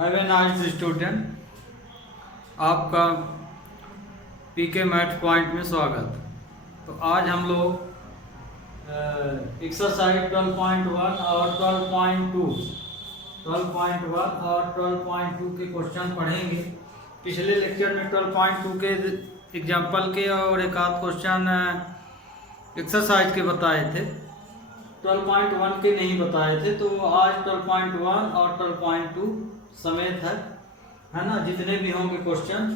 Have a nice student, आपका पीके maths point में स्वागत। तो आज हम लोग एक्सरसाइज 12.1 और 12.1 और 12.2 के क्वेश्चन पढ़ेंगे। पिछले लेक्चर में 12.2 के एग्जाम्पल के और एक आध क्वेश्चन एक्सरसाइज के बताए थे, 12.1 के नहीं बताए थे। तो आज 12.1 और 12.2 समेत है ना, जितने भी होंगे क्वेश्चन।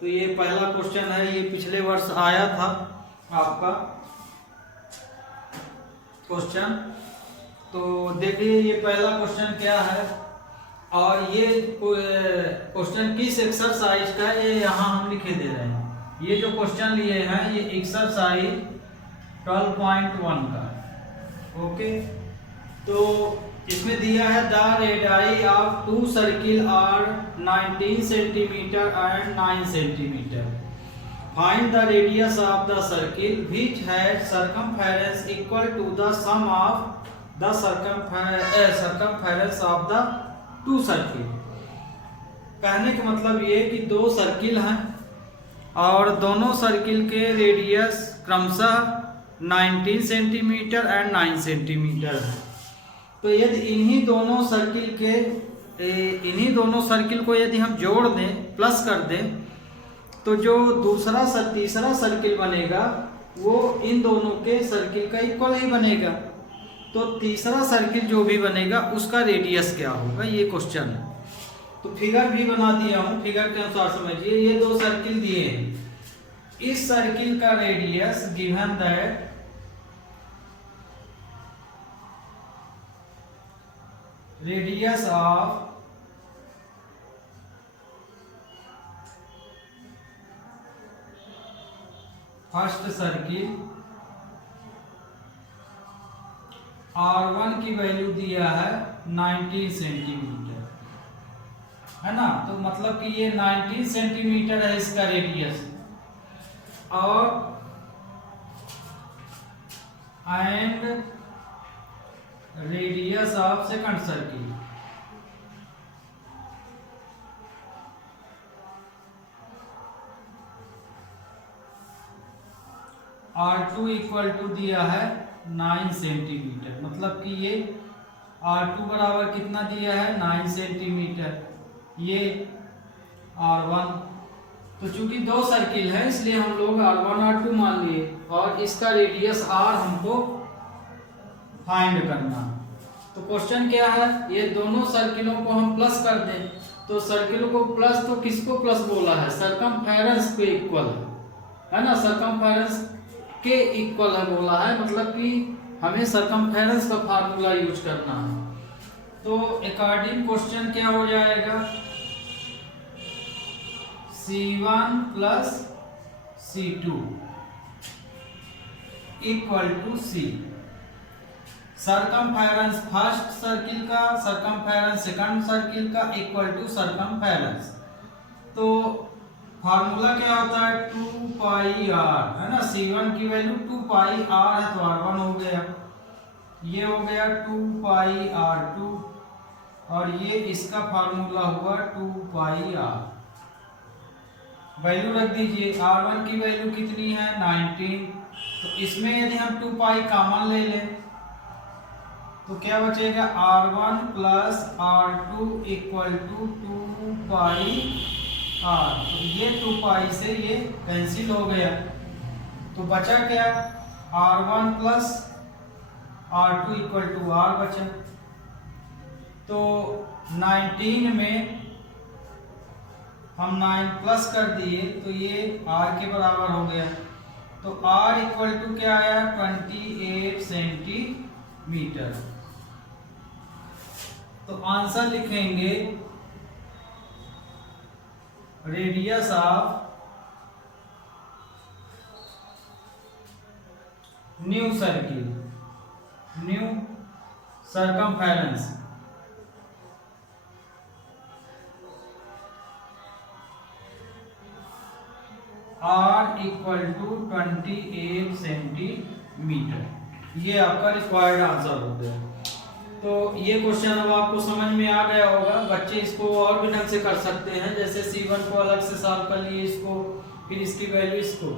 तो ये पहला क्वेश्चन है, ये पिछले वर्ष आया था आपका क्वेश्चन। तो देखिए ये पहला क्वेश्चन क्या है और ये क्वेश्चन किस एक्सरसाइज का, ये यहाँ हम लिखे दे रहे हैं। ये जो क्वेश्चन लिए हैं ये एक्सरसाइज 12.1 का। ओके, तो इसमें दिया है the radii of two circle are 19 centimetre and 9 centimetre. Find the radius of the circle which has circumference equal to the sum of the circumference of the two circle. कहने का मतलब ये कि दो सर्किल हैं और दोनों सर्किल के रेडियस क्रमशः 19 सेंटीमीटर एंड 9 सेंटीमीटर है। तो यदि इन्हीं दोनों सर्किल को यदि हम जोड़ दें, प्लस कर दें, तो जो तीसरा सर्किल बनेगा वो इन दोनों के सर्किल का इक्वल ही बनेगा। तो तीसरा सर्किल जो भी बनेगा उसका रेडियस क्या होगा, ये क्वेश्चन है। तो फिगर भी बना दिया हूं, फिगर के अनुसार समझिए। ये दो सर्किल दिए हैं, इस सर्किल का radius given that radius of first circle R1 की वैल्यू दिया है 19 सेंटीमीटर, है ना। तो मतलब कि ये 19 सेंटीमीटर है इसका रेडियस। और and radius of second circle R2 equal to दिया है 9 सेंटीमीटर। मतलब कि ये R2 बराबर कितना दिया है 9 सेंटीमीटर, ये R1। तो चूंकि दो सर्किल है इसलिए हम लोग R1 R2 मान लिए और इसका रेडियस R हमको फाइंड करना। तो क्वेश्चन क्या है, ये दोनों सर्किलों को हम प्लस कर दें। तो सर्किलों को प्लस, तो किसको प्लस बोला है, सर्कमफेरेंस के इक्वल है ना, सर्कमफेरेंस के इक्वल है बोला है। मतलब कि हमें सर्कमफेरेंस का फार्मूला यूज करना है। तो अकॉर्डिंग क्वेश्चन क्या हो जाएगा, C1 plus C2 equal to C। Circumference first circle का, सर्कमफेरेंस सेकंड सर्किल का इक्वल टू सर्कमफेरेंस। तो फार्मूला क्या होता है 2 पाई r, है ना। C1 की वैल्यू 2 पाई r है तो R1 हो गया, ये हो गया 2 पाई R2 और ये इसका फार्मूला हुआ 2 पाई r। वैल्यू रख दीजिए, R1 की वैल्यू कितनी है 19। तो इसमें यदि हम 2 पाई कॉमन ले लें तो क्या बचेगा R1 plus R2 equal to 2 pi R। तो ये 2 पाई से ये कैंसिल हो गया, तो बचा क्या R1 plus R2 equal to R बचा। तो 19 में हम 9 प्लस कर दिए तो ये R के बराबर हो गया। तो R इक्वल टू क्या आया 28 सेंटीमीटर। तो आंसर लिखेंगे radius of new circle, new circumference R equal to 28 centimetre. ये आपका रिक्वायर्ड आंसर हो गया। तो ये क्वेश्चन अब आपको समझ में आ गया होगा। बच्चे इसको और भी ढंग से कर सकते हैं, जैसे C1 को अलग से सॉल्व कर लिए इसको, फिर इसकी वैल्यू इसको,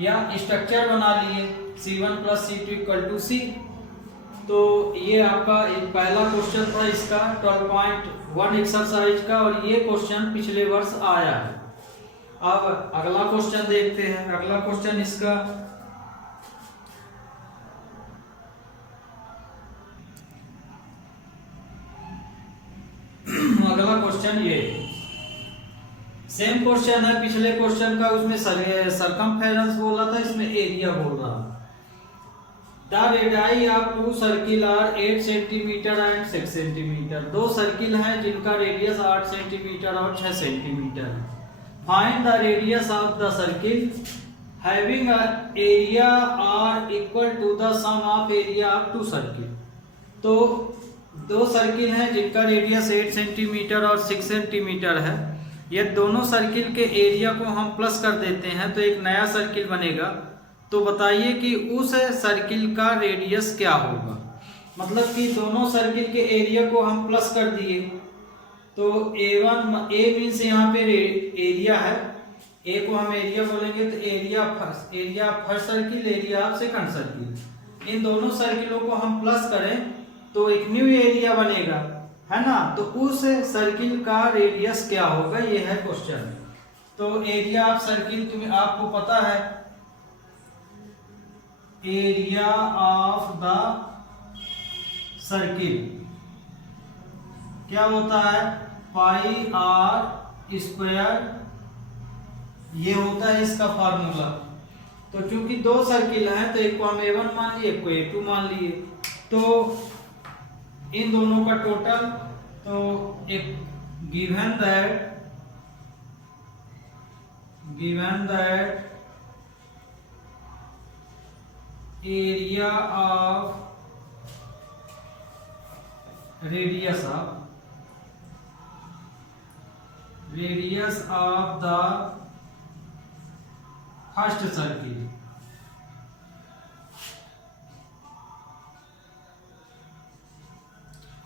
या स्ट्रक्चर बना लिए C1 + C2 = C। तो ये आपका एक पहला क्वेश्चन था इसका 12.1 एक्सरसाइज का, और ये क्वेश्चन पिछले वर्ष आया है। अब अगला क्वेश्चन देखते हैं। अगला क्वेश्चन इसका अगला क्वेश्चन ये सेम क्वेश्चन है पिछले क्वेश्चन का, उसमें सरकमफेरेंस बोला था, इसमें एरिया बोल रहा। The radii of two circle are 8 centimetre and 6 centimetre. दो सर्किल हैं जिनका रेडियस 8 सेंटीमीटर और 6 सेंटीमीटर है। Find the radius of the circle having area are equal to the sum of area of two circle. तो दो circle हैं जिनका radius 8 centimetre और 6 सेंटीमीटर है। ये दोनों सर्किल के एरिया को हम प्लस कर देते हैं तो एक नया सर्किल बनेगा। तो बताइए कि उस सर्किल का रेडियस क्या होगा। मतलब कि दोनों सर्किल के एरिया को हम प्लस कर दिए, तो A1 ए मीन्स यहाँ पे एरिया है, ए को हम एरिया बोलेंगे, तो area first circle, area of second circle, इन दोनों सर्किलों को हम प्लस करें तो एक न्यू एरिया बनेगा, है ना। तो उस सर्किल का रेडियस क्या होगा, ये है क्वेश्चन। तो एरिया ऑफ सर्किल तुम्हें आपको पता है, एरिया ऑफ द सर्किल क्या होता है, पाई आर स्क्वायर, ये होता है इसका फार्मूला। तो चूंकि दो सर्किल हैं तो एक को हम A1 मान लिए, एक को A2 मान लिए, तो इन दोनों का टोटल, तो एक given that area of radius of the first circle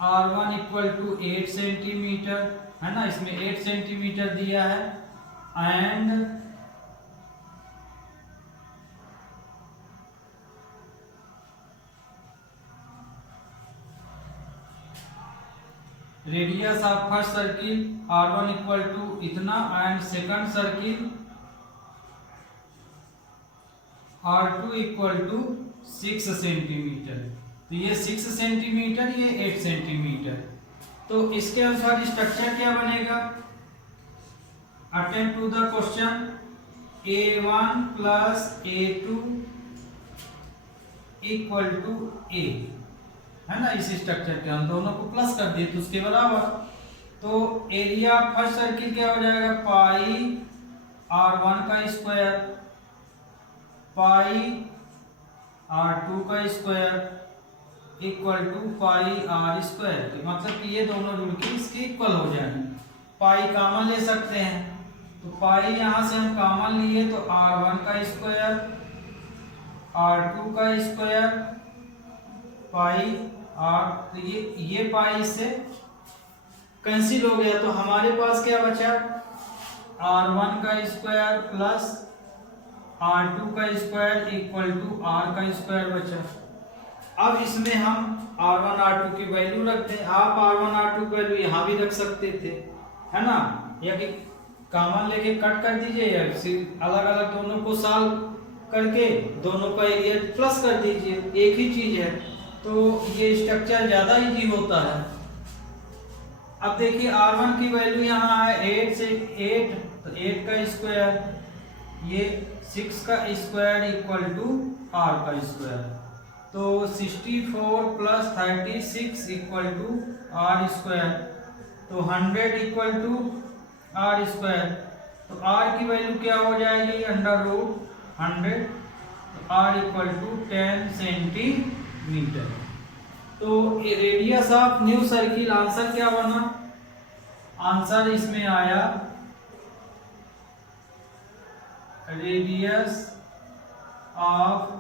R1 = 8 centimetre, है ना, इसमें 8 सेंटीमीटर दिया है, and radius of first circle R1 = इतना, and second circle R2 = 6 centimetre. तो ये 6 सेंटीमीटर, ये 8 सेंटीमीटर। तो इसके अनुसार स्ट्रक्चर क्या बनेगा, attempt to the question, A1 + A2 = A, है ना। इस स्ट्रक्चर के हम दोनों को प्लस कर दिए तो उसके बराबर। तो एरिया फर्स्ट सर्किल क्या हो जाएगा, पाई R1 का स्क्वायर, पाई R2 का स्क्वायर = पाई R स्क्वायर। मतलब कि ये दोनों जुड़ के इसके इक्वल हो जाएंगे। पाई कॉमन ले सकते हैं, तो पाई यहां से हम कॉमन लिए तो R1 का स्क्वायर, R2 का स्क्वायर, पाई R, तो ये पाई से कैंसिल हो गया, तो हमारे पास क्या बचा, R1 का स्क्वायर प्लस R2 का स्क्वायर = R का स्क्वायर बचा। अब इसमें हम R1 R2 की वैल्यू रखते हैं। आप R1 R2 की वैल्यू यहाँ भी रख सकते थे, है ना, या कि कॉमन लेके कट कर दीजिए, या फिर अलग अलग दोनों को सॉल्व करके दोनों का एरिया प्लस कर दीजिए, एक ही चीज है। तो ये स्ट्रक्चर ज्यादा इजी होता है। अब देखिए R1 की वैल्यू यहाँ है 8 से 8, तो 8 का स्क्वायर, ये 6 का स्क्वायर = R का स्क्वायर, तो 64 + 36 = R स्क्वायर, तो 100 = R स्क्वायर। तो R की वैल्यू क्या हो जाएगी, √100, तो R = 10 सेंटीमीटर। तो radius of new circle, answer क्या बना, आंसर इसमें आया radius of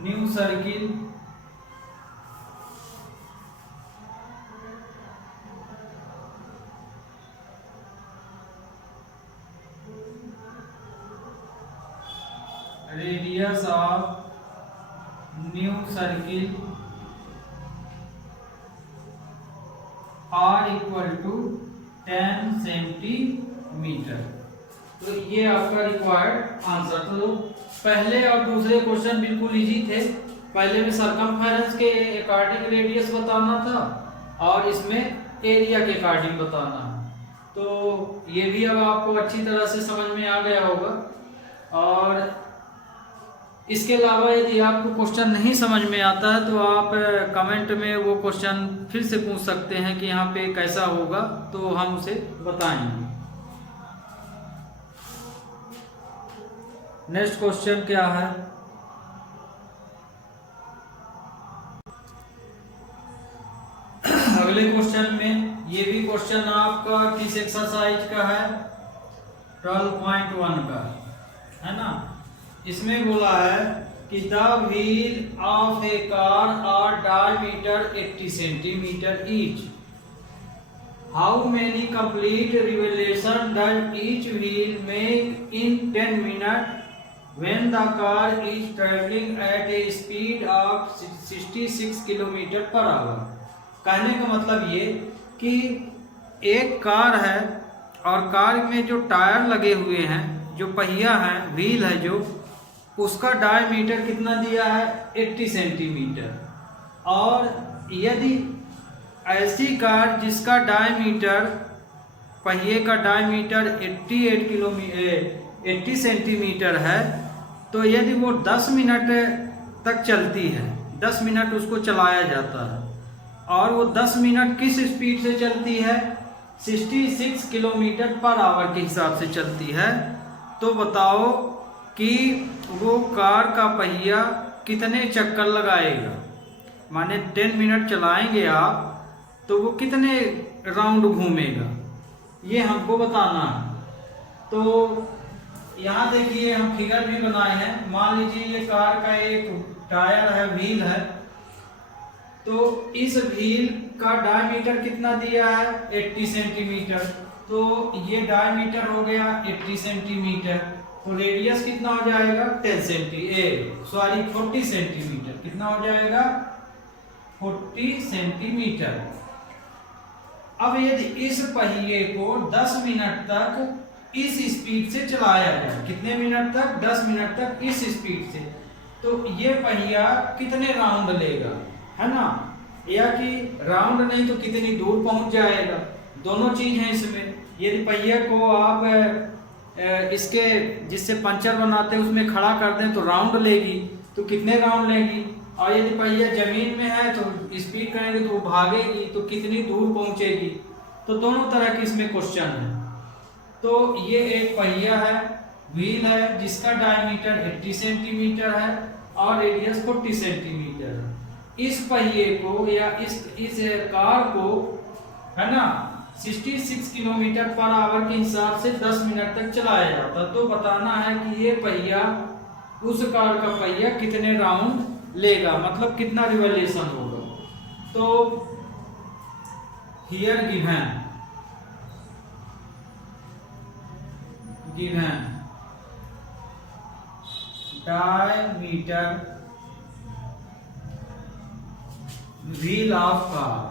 new circle radius of new circle R equal to 10 centimetre. तो ये आपका रिक्वायर्ड आंसर। तो पहले और दूसरे क्वेश्चन बिल्कुल इजी थे। पहले में सरकमफेरेंस के अकॉर्डिंग रेडियस बताना था और इसमें एरिया के अकॉर्डिंग बताना है। तो ये भी अब आपको अच्छी तरह से समझ में आ गया होगा। और इसके अलावा यदि आपको क्वेश्चन नहीं समझ में आता है तो आप कमेंट में वो क्वेश्चन फिर से पूछ सकते हैं कि यहाँ पे कैसा होगा, तो हम उसे बताएंगे। नेक्स्ट क्वेश्चन क्या है? अगले क्वेश्चन में, ये भी क्वेश्चन आपका किस एक्सरसाइज का है? 12.1 का है ना। इसमें बोला है कि the wheel of a car are diameter 80 centimetre each. How many complete revolution does each wheel make in 10 minute when the car is travelling at a speed of 66 kilometre per hour. कहने का मतलब ये कि एक car है और car में जो टायर लगे हुए हैं, जो पहिया है, व्हील है, जो उसका डायमीटर कितना दिया है? 80 सेंटीमीटर। और यदि ऐसी कार जिसका डायमीटर, पहिए का डायमीटर 80 सेंटीमीटर है, तो यदि वो 10 मिनट तक चलती है, 10 मिनट उसको चलाया जाता है, और वो 10 मिनट किस स्पीड से चलती है? 66 किलोमीटर पर आवर के हिसाब से चलती है, तो बताओ कि वो कार का पहिया कितने चक्कर लगाएगा। माने 10 मिनट चलाएंगे आप तो वो कितने राउंड घूमेगा, ये हमको बताना है। तो यहाँ देखिए हम फिगर भी बनाए हैं। मान लीजिए ये कार का एक टायर है, व्हील है, तो इस व्हील का डायमीटर कितना दिया है? 80 सेंटीमीटर। तो ये डायमीटर हो गया 80 सेंटीमीटर, तो रेडियस कितना हो जाएगा? 40 सेंटीमीटर। कितना हो जाएगा? 40 सेंटीमीटर। अब यदि इस पहिए को 10 मिनट तक इस स्पीड से चलाया जाए, कितने मिनट तक? 10 मिनट तक इस स्पीड से, तो ये पहिया कितने राउंड लेगा, है ना। या कि राउंड नहीं तो कितनी दूर पहुंच जाएगा, दोनों चीज है इसमें। यदि पहिया को आप इसके जिससे पंचर बनाते हैं उसमें खड़ा कर दें तो राउंड लेगी, तो कितने राउंड लेगी। और यदि पहिया जमीन में है तो स्पीड करेंगे तो वो भागेगी, तो कितनी दूर पहुंचेगी। तो दोनों तरह के इसमें क्वेश्चन है। तो ये एक पहिया है, व्हील है, जिसका डायमीटर 80 सेंटीमीटर है और रेडियस 40 सेंटीमीटर है। इस पहिए को या इस कार को, है ना, 66 किलोमीटर पर आवर के हिसाब से 10 मिनट तक चलाया जाता। तो बताना है कि ये पहिया, उस कार का पहिया कितने राउंड लेगा, मतलब कितना रिवोल्यूशन होगा। तो here given diameter wheel of car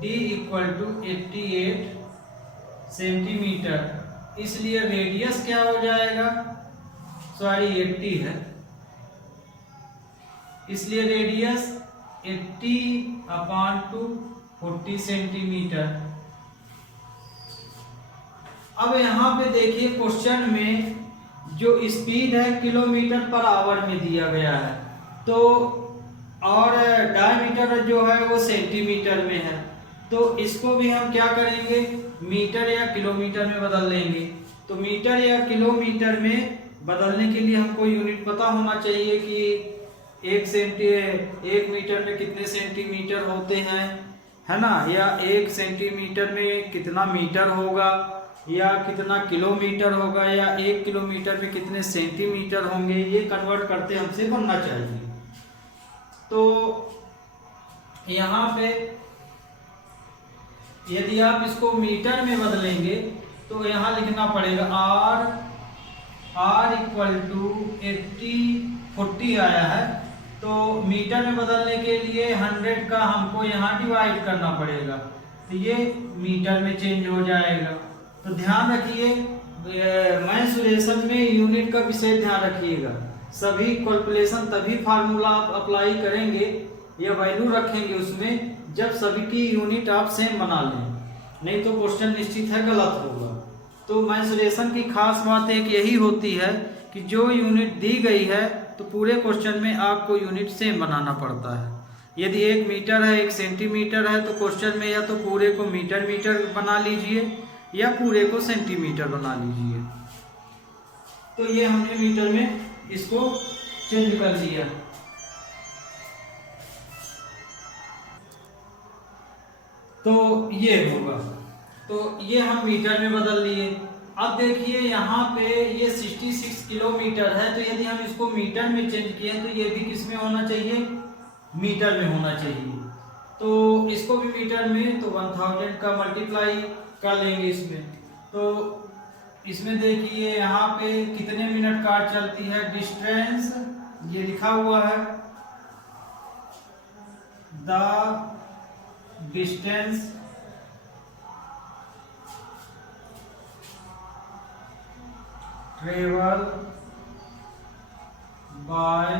D equal to 88 centimetre. इसलिए रेडियस क्या हो जाएगा? 80 है, इसलिए रेडियस 80/2 40 सेंटीमीटर। अब यहाँ पे देखिए क्वेश्चन में जो स्पीड है किलोमीटर पर आवर में दिया गया है, तो और डायमीटर जो है वो सेंटीमीटर में है, तो इसको भी हम क्या करेंगे? मीटर या किलोमीटर में बदल लेंगे। तो मीटर या किलोमीटर में बदलने के लिए हमको यूनिट पता होना चाहिए कि 1 मीटर में कितने सेंटीमीटर होते हैं, है ना, या 1 सेंटीमीटर में कितना मीटर होगा, या कितना किलोमीटर होगा, या 1 किलोमीटर में कितने सेंटीमीटर होंगे, ये कन्वर्ट करते हमसे बनना चाहिए। तो यहाँ पे यदि आप इसको मीटर में बदलेंगे तो यहाँ लिखना पड़ेगा R इक्वल टू 40 आया है, तो मीटर में बदलने के लिए 100 का हमको यहाँ डिवाइड करना पड़ेगा, तो ये मीटर में चेंज हो जाएगा। तो ध्यान रखिए, मेंसुरेशन में यूनिट का विषय ध्यान रखिएगा। सभी कैलकुलेशन तभी फार्मूला आप अप्लाई करेंगे या वैल्यू रखेंगे उसमें जब सभी की यूनिट आप सेम बना लें, नहीं तो क्वेश्चन निश्चित है गलत होगा। तो मेंसुरेशन की खास बात एक यही होती है कि जो यूनिट दी गई है तो पूरे क्वेश्चन में आपको यूनिट सेम बनाना पड़ता है। यदि 1 मीटर है 1 सेंटीमीटर है तो क्वेश्चन में या तो पूरे को मीटर बना लीजिए या पूरे को सेंटीमीटर बना लीजिए। तो ये हमने मीटर में इसको चेंज कर लिया। तो ये होगा, तो ये हम मीटर में बदल लिए। अब देखिए यहाँ पे ये 66 किलोमीटर है, तो यदि हम इसको मीटर में चेंज किए तो ये भी किस में होना चाहिए, मीटर में होना चाहिए। तो इसको भी मीटर में, तो 1000 का मल्टीप्लाई कर लेंगे इसमें। तो इसमें देखिए यहाँ पे कितने मिनट कार चलती है, डिस्टेंस ये लिखा हुआ है, the distance travel by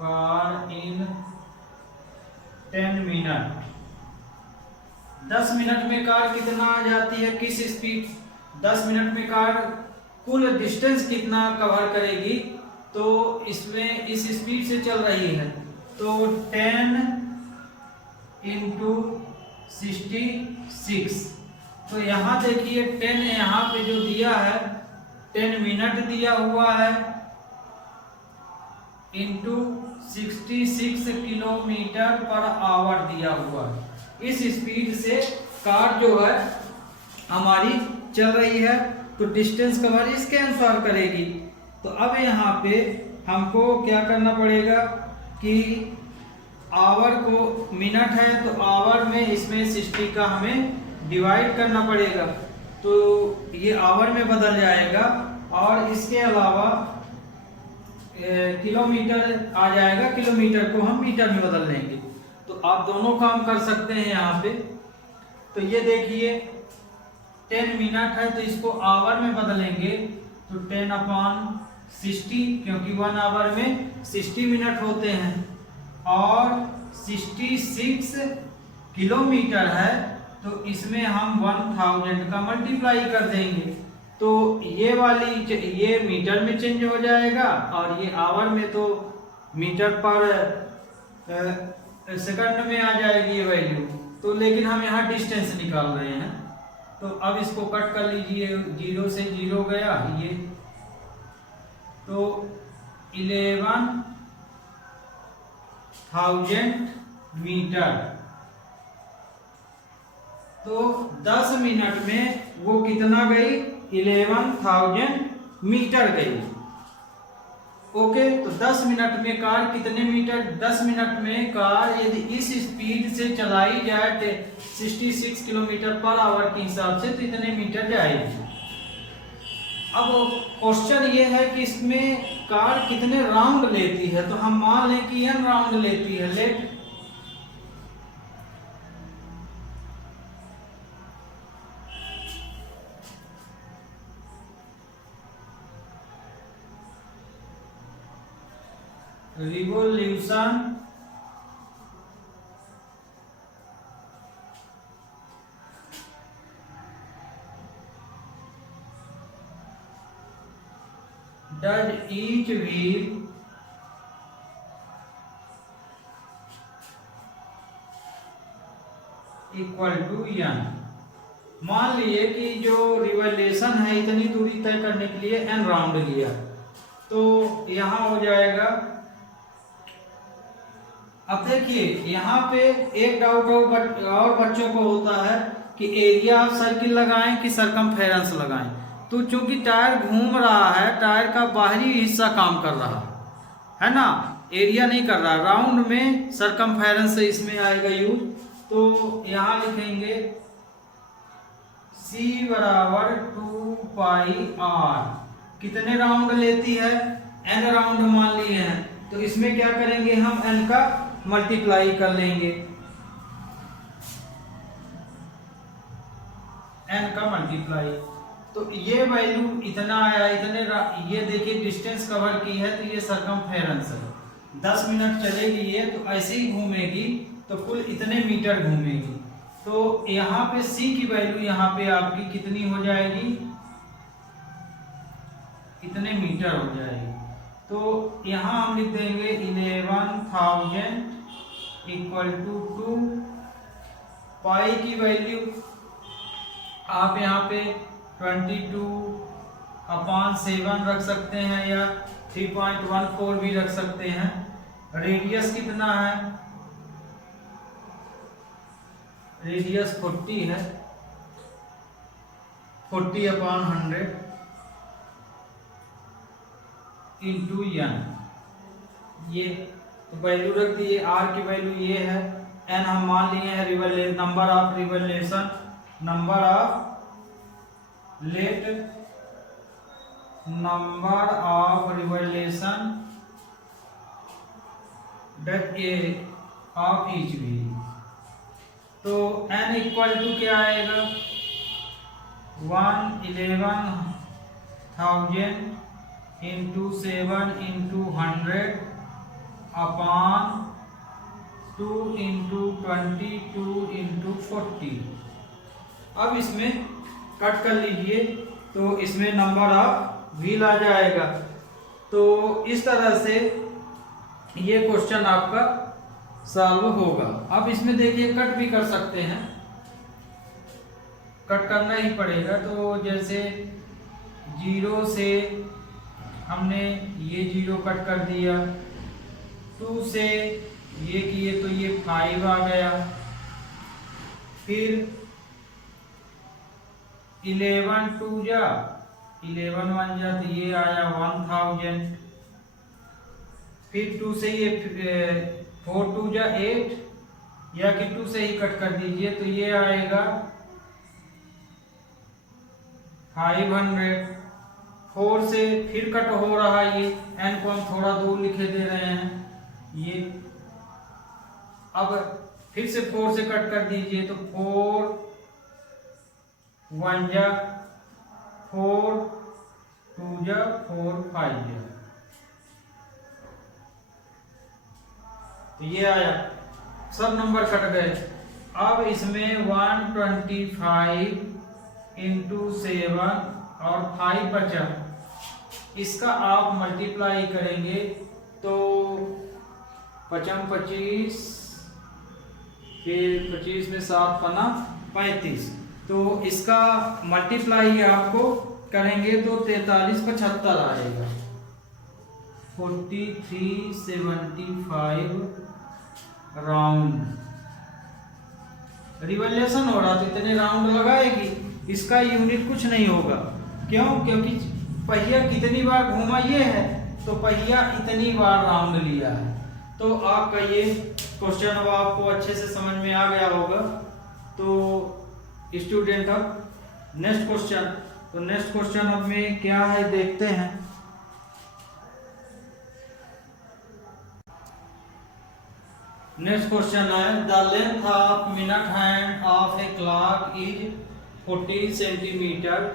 car in 10 minute. 10 minute में कार कितना आ जाती है, किस स्पीड, 10 मिनट में कार कुल डिस्टेंस कितना कवर करेगी, तो इसमें इस स्पीड से चल रही है, तो 10 × 66। तो यहाँ देखिए 10 यहाँ पे जो दिया है 10 मिनट दिया हुआ है इंटू 66 किलोमीटर पर आवर दिया हुआ है। इस स्पीड से कार जो है हमारी चल रही है, तो डिस्टेंस कवर इसके अनुसार करेगी। तो अब यहाँ पे हमको क्या करना पड़ेगा कि आवर को मिनट है तो आवर में इसमें 60 का हमें डिवाइड करना पड़ेगा, तो ये आवर में बदल जाएगा। और इसके अलावा किलोमीटर आ जाएगा, किलोमीटर को हम मीटर में बदल लेंगे। तो आप दोनों काम कर सकते हैं यहाँ पे। तो ये देखिए 10 मिनट है तो इसको आवर में बदलेंगे, तो 10/60, क्योंकि 1 आवर में 60 मिनट होते हैं, और 66 किलोमीटर है तो इसमें हम 1000 का मल्टीप्लाई कर देंगे। तो ये वाली ये मीटर में चेंज हो जाएगा और ये आवर में, तो मीटर पर सेकंड में आ जाएगी ये वैल्यू। तो लेकिन हम यहाँ डिस्टेंस निकाल रहे हैं, तो अब इसको कट कर लीजिए, 0 से 0 गया ये, तो 11,000 मीटर। तो 10 मिनट में वो कितना गई, 11,000 मीटर गई। ओके, तो 10 मिनट में कार कितने मीटर, 10 मिनट में कार यदि इस स्पीड से चलाई जाए 66 किलोमीटर पर आवर के हिसाब से, तो इतने मीटर जाएगी। अब क्वेश्चन ये है कि इसमें कार कितने राउंड लेती है, तो हम मान लें कि n राउंड लेती है। Let revolution does each wheel equal to n। मान लिए कि जो रिवोल्यूशन है इतनी दूरी तय करने के लिए n राउंड लिया, तो यहाँ हो जाएगा अब देखिए यहाँ पे एक डाउट और बच्चों को होता है कि एरिया ऑफ सर्किल लगाएं कि सरकमफेरेंस लगाएं। तो चूंकि टायर घूम रहा है, टायर का बाहरी हिस्सा काम कर रहा है ना, एरिया नहीं कर रहा, राउंड में सरकमफेरेंस से इसमें आएगा यूज। तो यहाँ लिखेंगे C बराबर 2 पाई R, कितने राउंड लेती है, n राउंड मान लिए हैं, तो इसमें क्या करेंगे हम n का मल्टीप्लाई कर लेंगे, n का मल्टीप्लाई। तो ये वैल्यू इतना आया, ये देखिए डिस्टेंस कवर की है, तो ये सरकमफेरेंस है। 10 मिनट चलेगी ये, तो ऐसे ही घूमेगी, तो कुल इतने मीटर घूमेगी। तो यहाँ पे C की वैल्यू यहाँ पे आपकी कितनी हो जाएगी, इतने मीटर हो जाएगी। तो यहाँ हम लिख देंगे 11,000 इक्वल टू 2 पाई की वैल्यू आप यहाँ पे 22/7 रख सकते हैं या 3.14 भी रख सकते हैं। रेडियस कितना है, रेडियस 40 है, 40/100 इंटू n, ये तो वैल्यू रख दिए। r की वैल्यू ये है, n हम मान लिए हैं number of revolution, number of revolution that a of each wheel. तो n इक्वल टू क्या आएगा, 11,000 into 7 into 100 upon 2 into 22 into 40। अब इसमें कट कर लीजिए, तो इसमें नंबर ऑफ व्हील आ जाएगा। तो इस तरह से ये क्वेश्चन आपका सॉल्व होगा। अब इसमें देखिए कट भी कर सकते हैं, कट करना ही पड़ेगा। तो जैसे 0 से हमने ये 0 कट कर दिया, 2 से ये किए तो ये 5 आ गया, फिर 11 2 जा 11 1 जा तो ये आया 1000, फिर 2 से ये 4 2 जा 8, या कि 2 से ही कट कर दीजिए तो ये आएगा 500। 4 से फिर कट हो रहा है, ये n को हम थोड़ा दूर लिखे दे रहे हैं ये। अब फिर से 4 से कट कर दीजिए तो 4 1 जा 4 2 जा 4 5 जा, तो ये आया, सब नंबर कट गए। अब इसमें 125 इंटू 7 और 5 बचा, इसका आप मल्टीप्लाई करेंगे तो 25, फिर 25 में 7 पना 35, तो इसका मल्टीप्लाई आपको करेंगे तो 4375 आएगा। 4375 राउंड रिवोल्यूशन हो रहा, तो इतने राउंड लगाएगी। इसका यूनिट कुछ नहीं होगा, क्यों, क्योंकि पहिया कितनी बार घूमा ये है, तो पहिया इतनी बार राउंड लिया है। तो आपका ये क्वेश्चन अब आपको अच्छे से समझ में आ गया होगा। तो स्टूडेंट अब नेक्स्ट क्वेश्चन, तो नेक्स्ट क्वेश्चन अब में क्या है देखते हैं। नेक्स्ट क्वेश्चन है, the length of minute hand of a clock is 14 centimetre,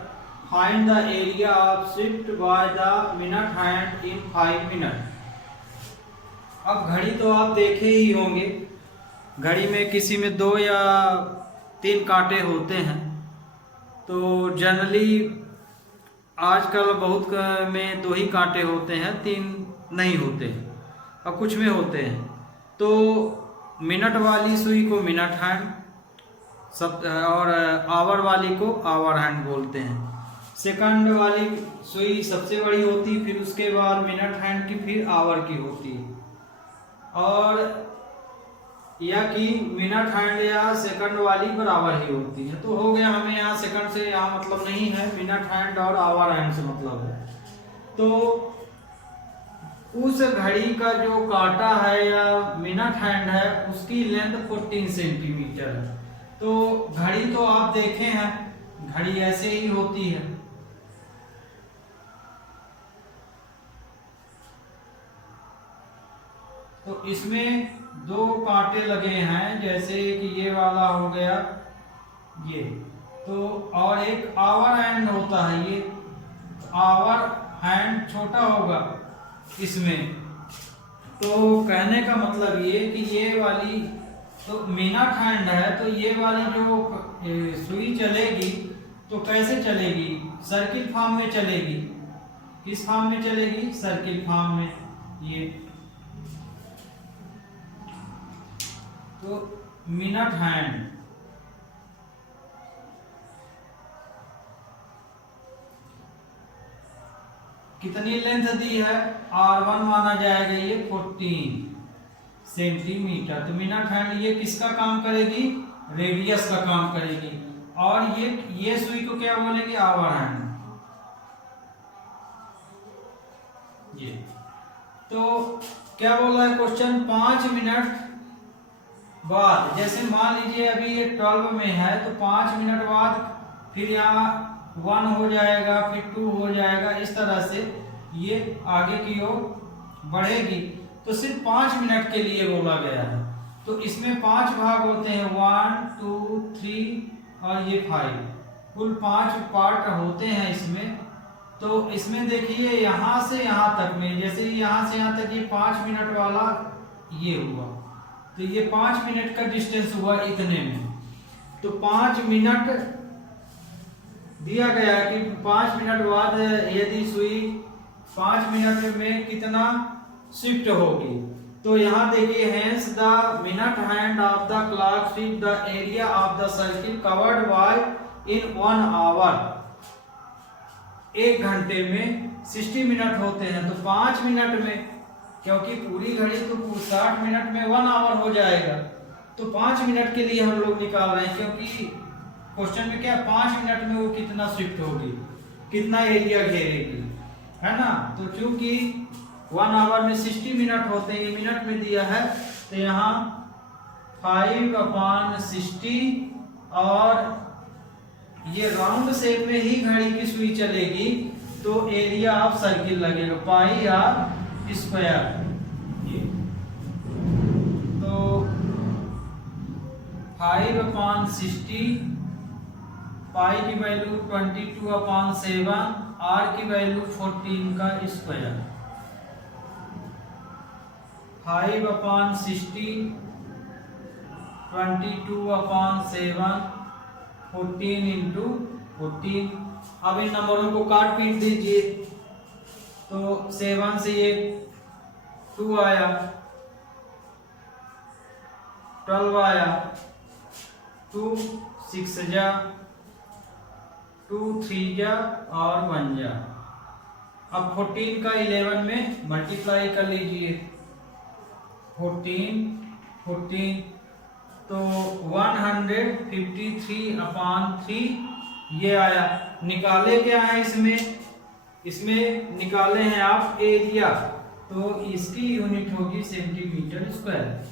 find the area of shift by the minute hand in 5 minute. अब घड़ी तो आप देखे ही होंगे, घड़ी में किसी में 2 या 3 कांटे होते हैं। तो जनरली आजकल बहुत में 2 ही कांटे होते हैं, 3 नहीं होते, और कुछ में होते हैं। तो मिनट वाली सुई को मिनट हैंड सब, और आवर वाली को आवर हैंड बोलते हैं। सेकंड वाली सुई सबसे बड़ी होती, फिर उसके बाद मिनट हैंड की, फिर आवर की होती है। और या कि मिनट हैंड या सेकंड वाली बराबर ही होती है। तो हो गया, हमें यहाँ सेकंड से यहाँ मतलब नहीं है, मिनट हैंड और आवर हैंड से मतलब है। तो उस घड़ी का जो कांटा है या मिनट हैंड है उसकी लेंथ 14 सेंटीमीटर है। तो घड़ी तो आप देखे हैं, घड़ी ऐसे ही होती है। तो इसमें दो कांटे लगे हैं, जैसे कि ये वाला हो गया ये, तो और एक आवर हैंड होता है, ये आवर हैंड छोटा होगा इसमें। तो कहने का मतलब ये कि ये वाली तो मिनट हैंड है, तो ये वाली जो सुई चलेगी तो कैसे चलेगी, सर्किल फॉर्म में चलेगी। किस फॉर्म में चलेगी, सर्किल फॉर्म में। ये तो मिनट हैंड कितनी लेंथ दी है, R1 माना जाएगा ये 14 सेंटीमीटर। तो मिनट हैंड ये किसका काम करेगी, रेडियस का काम करेगी। और ये सुई को क्या बोलेंगे, आवर हैंड। ये तो क्या बोला है क्वेश्चन, 5 मिनट बाद, जैसे मान लीजिए अभी ये 12 में है, तो 5 मिनट बाद फिर यहाँ 1 हो जाएगा, फिर 2 हो जाएगा, इस तरह से ये आगे की ओर बढ़ेगी। तो सिर्फ 5 मिनट के लिए बोला गया है। तो इसमें 5 भाग होते हैं, 1 2 3 और ये 5, कुल 5 पार्ट होते हैं इसमें। तो इसमें देखिए यहाँ से यहाँ तक में, जैसे यहाँ से यहाँ तक ये 5 मिनट वाला ये हुआ, तो ये 5 मिनट का डिस्टेंस हुआ इतने में। तो 5 मिनट दिया गया कि 5 मिनट बाद यदि सुई 5 मिनट में कितना शिफ्ट होगी। तो यहाँ देखिए, hence the minute hand of the clock shift the area of the circle covered by in 1 hour. 1 घंटे में 60 मिनट होते हैं, तो 5 मिनट में, क्योंकि पूरी घड़ी तो 60 मिनट में 1 आवर हो जाएगा, तो 5 मिनट के लिए हम लोग निकाल रहे हैं, क्योंकि क्वेश्चन में क्या 5 मिनट में वो कितना शिफ्ट होगी, कितना एरिया घेरेगी, है ना। तो चूंकि 1 आवर में 60 मिनट होते हैं, ये मिनट में दिया है, तो यहाँ 5/60 और ये राउंड शेप में ही घड़ी की सुई चलेगी, तो एरिया ऑफ सर्किल लगेगा पाई आर स्क्वायर। तो 5/60, पाई की वैल्यू 22/7, आर की वैल्यू 14 का स्क्वायर। 5/60, 22/7, 14 इंटू 14। अब इन नंबरों को काट पीट दीजिए, तो 7 से ये 2 आया, 12 आया, 2 6 जा, 2 3 जा और 1 जा। अब 14 का 11 में मल्टीप्लाई कर लीजिए, 14 तो 153/3 ये आया। निकाले क्या है इसमें निकाले हैं आप एरिया, तो इसकी यूनिट होगी सेंटीमीटर स्क्वायर।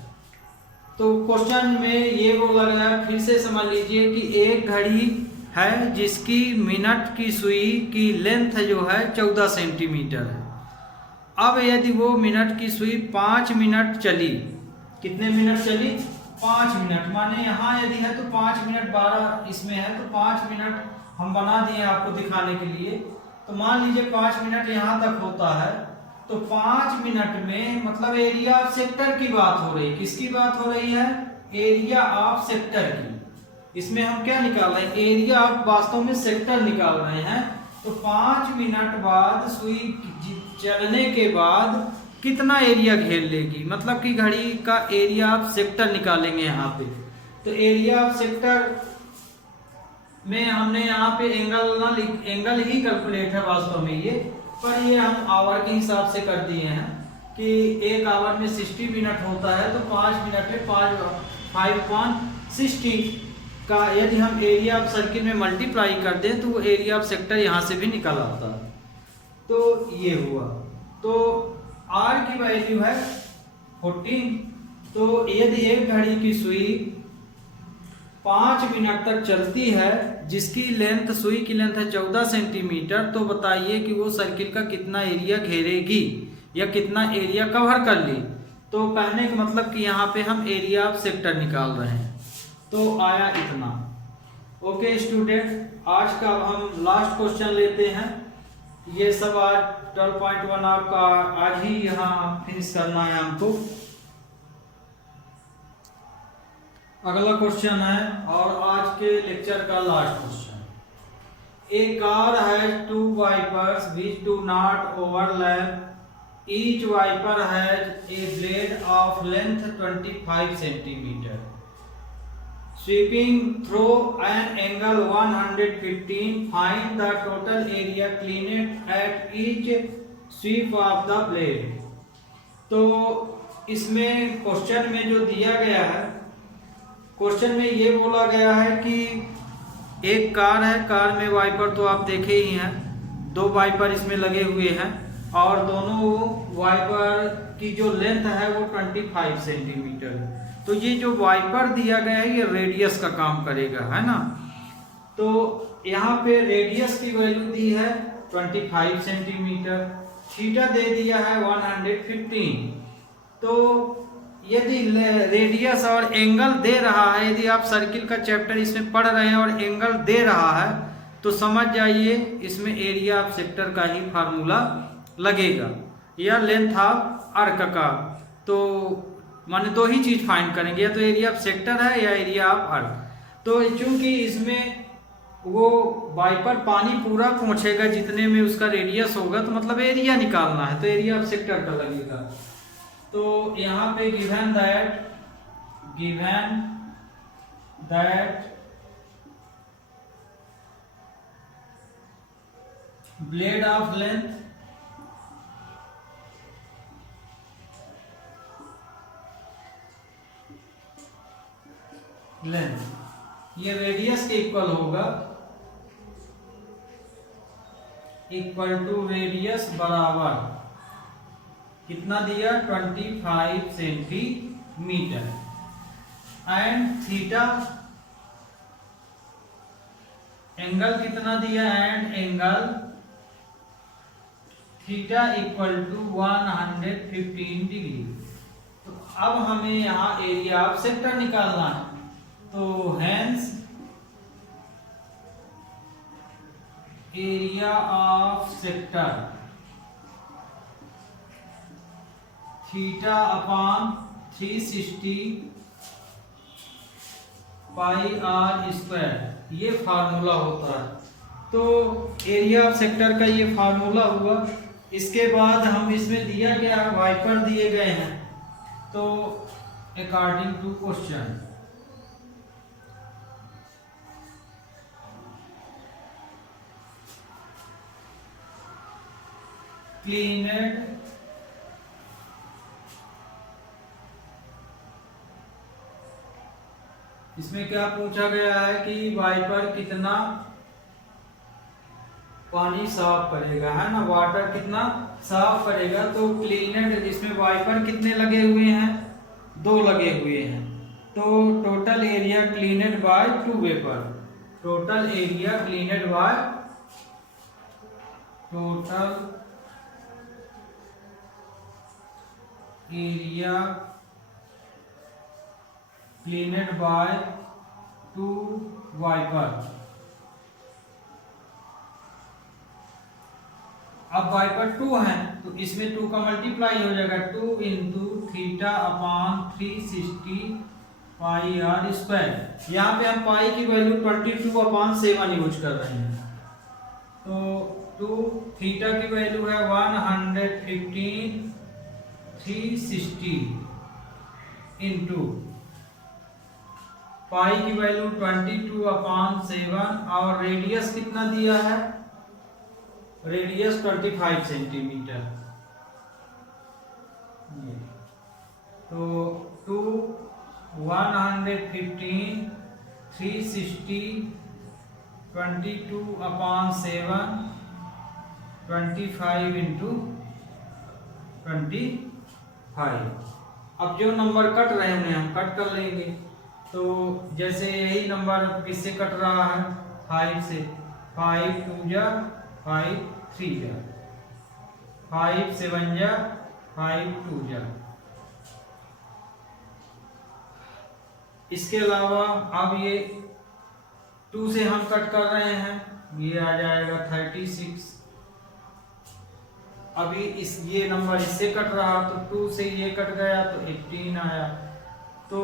तो क्वेश्चन में ये बोला गया, फिर से समझ लीजिए कि एक घड़ी है जिसकी मिनट की सुई की लेंथ जो है 14 सेंटीमीटर है। अब यदि वो मिनट की सुई 5 मिनट चली, कितने मिनट चली, 5 मिनट, माने यहाँ यदि है तो 5 मिनट 12 इसमें है, तो 5 मिनट हम बना दिए आपको दिखाने के लिए। तो मान लीजिए 5 मिनट यहाँ तक होता है, तो 5 मिनट में मतलब एरिया ऑफ सेक्टर की बात हो रही है। किसकी बात हो रही है, एरिया ऑफ सेक्टर की। इसमें हम क्या निकाल रहे हैं, एरिया ऑफ वास्तव में सेक्टर निकाल रहे हैं। तो 5 मिनट बाद सुई चलने के बाद कितना एरिया घेर लेगी, मतलब कि घड़ी का एरिया ऑफ सेक्टर निकालेंगे यहाँ पे। तो एरिया ऑफ सेक्टर में हमने यहाँ पे एंगल ही कैलकुलेट है वास्तव में ये, पर ये हम आवर के हिसाब से कर दिए हैं कि 1 आवर में 60 मिनट होता है, तो 5 मिनट में 5/60 का यदि हम एरिया ऑफ सर्किल में मल्टीप्लाई कर दें तो वो एरिया ऑफ सेक्टर यहाँ से भी निकल आता है। तो ये हुआ। तो R की वैल्यू है 14। तो यदि एक घड़ी की सुई 5 मिनट तक चलती है, जिसकी लेंथ, सुई की लेंथ है 14 सेंटीमीटर, तो बताइए कि वो सर्किल का कितना एरिया घेरेगी या कितना एरिया कवर कर ली। तो कहने का मतलब कि यहाँ पे हम एरिया ऑफ सेक्टर निकाल रहे हैं, तो आया इतना। ओके स्टूडेंट, आज का हम लास्ट क्वेश्चन लेते हैं। ये सब आज 12.1 आपका आज ही यहाँ फिनिश करना है हमको। अगला क्वेश्चन है और आज के लेक्चर का last question. A car has 2 wipers which do not overlap. Each wiper has a blade of length 25 centimetre. Sweeping through an angle 115, find the total area cleaned at each sweep of the blade। तो इसमें question में जो दिया गया है, question में ये बोला गया है कि एक कार है, कार में वाइपर तो आप देखे ही हैं, 2 वाइपर इसमें लगे हुए हैं और दोनों वाइपर की जो लेंथ है वो 25 सेंटीमीटर है। तो ये जो वाइपर दिया गया है ये रेडियस का काम करेगा, है ना। तो यहाँ पे रेडियस की वैल्यू दी है 25 सेंटीमीटर, थीटा दे दिया है 115। तो यदि रेडियस और एंगल दे रहा है, यदि आप सर्किल का चैप्टर इसमें पढ़ रहे हैं और एंगल दे रहा है तो समझ जाइए इसमें एरिया ऑफ सेक्टर का ही फार्मूला लगेगा या लेंथ ऑफ आर्क का। तो माने 2 ही चीज फाइंड करेंगे, या तो एरिया ऑफ सेक्टर है या एरिया ऑफ आर्क। तो चूंकि इसमें वो वाइपर पानी पूरा पहुंचेगा जितने में उसका रेडियस होगा, तो मतलब एरिया निकालना है, तो एरिया ऑफ सेक्टर का लगेगा। तो यहाँ पे given that blade of length ये रेडियस के इक्वल होगा, इक्वल टू रेडियस बराबर कितना दिया 25 सेंटीमीटर एंड थीटा एंगल कितना दिया and angle theta equal to 115 degree. तो अब हमें यहाँ एरिया ऑफ सेक्टर निकालना है। तो hence area of sector theta upon 360 pi R square, ये फार्मूला होता है। तो एरिया ऑफ सेक्टर का ये फार्मूला हुआ। इसके बाद हम इसमें दिया गया वाइपर दिए गए हैं, तो अकॉर्डिंग टू क्वेश्चन क्लीनेड इसमें क्या पूछा गया है कि वाइपर कितना पानी साफ करेगा, है ना, वाटर कितना साफ करेगा। तो क्लीनेड इसमें वाइपर कितने लगे हुए हैं, 2 लगे हुए हैं। तो total area cleaned by 2 wiper, total area cleaned by total area cleaned by 2 wiper. अब वाइपर 2 है तो इसमें 2 का मल्टीप्लाई हो जाएगा, 2 into theta upon 360 pi R square. यहाँ पे हम पाई की वैल्यू 22/7 यूज कर रहे हैं। तो 2 थीटा की वैल्यू है 115 360 इंटू पाई की वैल्यू 22/7 और रेडियस कितना दिया है, रेडियस 25 सेंटीमीटर। तो 2 115 360 22/7 25 into 25। अब जो नंबर कट रहे हैं हम कट कर लेंगे। तो जैसे यही नंबर किससे कट रहा है, 5 से, 5 2 जा 5 3 जा, 5 7 जा 5 2 जा। इसके अलावा अब ये 2 से हम कट कर रहे हैं, ये आ जाएगा 36। अभी ये नंबर इससे कट रहा तो 2 से ये कट गया तो 18 आया। तो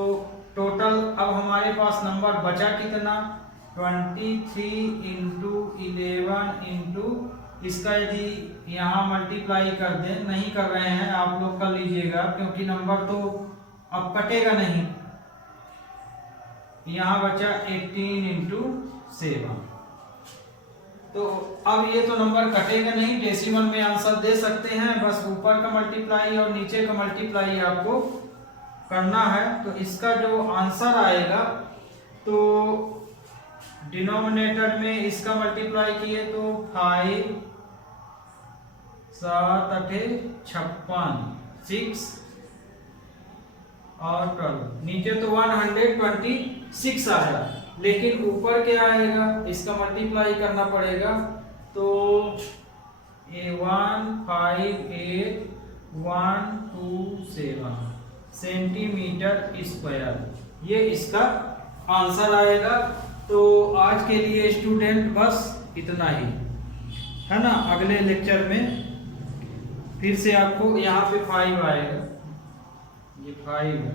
टोटल अब हमारे पास नंबर बचा कितना, 23 इंटू 11 इंटू, इसका यदि यहाँ मल्टीप्लाई कर दें, नहीं कर रहे हैं आप लोग कर लीजिएगा क्योंकि नंबर तो अब कटेगा नहीं। यहाँ बचा 18 इंटू 7। तो अब ये तो नंबर कटेगा नहीं, डेसिमल में आंसर दे सकते हैं, बस ऊपर का मल्टीप्लाई और नीचे का मल्टीप्लाई आपको करना है। तो इसका जो आंसर आएगा, तो डिनोमिनेटर में इसका मल्टीप्लाई किए तो 5 7 8 56 6 और 12, नीचे तो 126 आया, लेकिन ऊपर क्या आएगा, इसका मल्टीप्लाई करना पड़ेगा। तो 158 सेंटीमीटर स्क्वायर, ये इसका आंसर आएगा। तो आज के लिए स्टूडेंट बस इतना ही है ना। अगले लेक्चर में फिर से आपको यहाँ पे 5 आएगा, ये 5 है।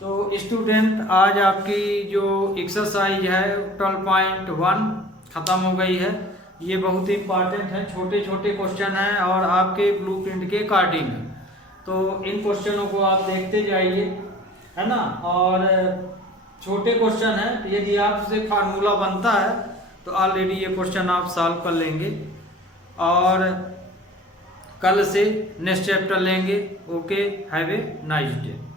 तो स्टूडेंट आज आपकी जो एक्सरसाइज है 12.1 ख़त्म हो गई है। ये बहुत ही इंपॉर्टेंट है, छोटे छोटे क्वेश्चन हैं और आपके ब्लूप्रिंट के अकॉर्डिंग। तो इन क्वेश्चनों को आप देखते जाइए, है ना। और छोटे क्वेश्चन है, यदि आपसे फार्मूला बनता है तो ऑलरेडी ये क्वेश्चन आप सॉल्व कर लेंगे। और कल से नेक्स्ट चैप्टर लेंगे। Okay, have a nice day.